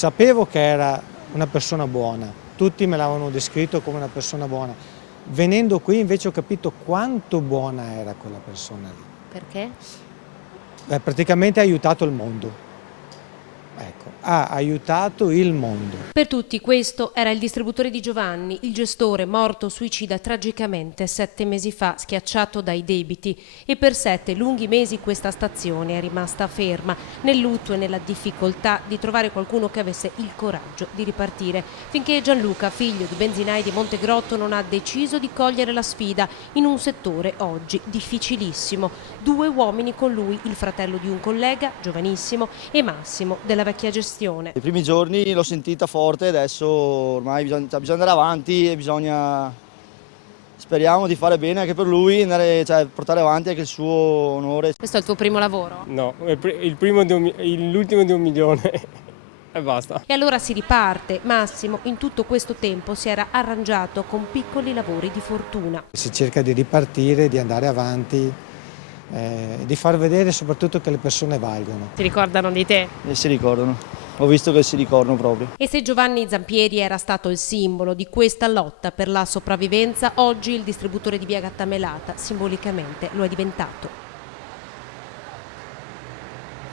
Sapevo che era una persona buona, tutti me l'avevano descritto come una persona buona. Venendo qui invece ho capito quanto buona era quella persona lì. Perché? Praticamente ha aiutato il mondo. Ecco, ha aiutato il mondo. Per tutti questo era il distributore di Giovanni, il gestore morto suicida tragicamente 7 mesi fa, schiacciato dai debiti, e per 7 lunghi mesi questa stazione è rimasta ferma, nel lutto e nella difficoltà di trovare qualcuno che avesse il coraggio di ripartire, finché Gianluca, figlio di benzinai di Montegrotto, non ha deciso di cogliere la sfida in un settore oggi difficilissimo. 2 uomini con lui, il fratello di un collega, giovanissimo, e Massimo, della vecchia gestione. I primi giorni l'ho sentita forte, adesso ormai bisogna andare avanti e speriamo di fare bene anche per lui, portare avanti anche il suo onore. Questo è il tuo primo lavoro? No, l'ultimo di 1 milione e basta. E allora si riparte. Massimo in tutto questo tempo si era arrangiato con piccoli lavori di fortuna. Si cerca di ripartire, di andare avanti, di far vedere soprattutto che le persone valgono. Si ricordano di te? E si ricordano, ho visto che si ricordano proprio. E se Giovanni Zampieri era stato il simbolo di questa lotta per la sopravvivenza, oggi il distributore di via Gattamelata simbolicamente lo è diventato.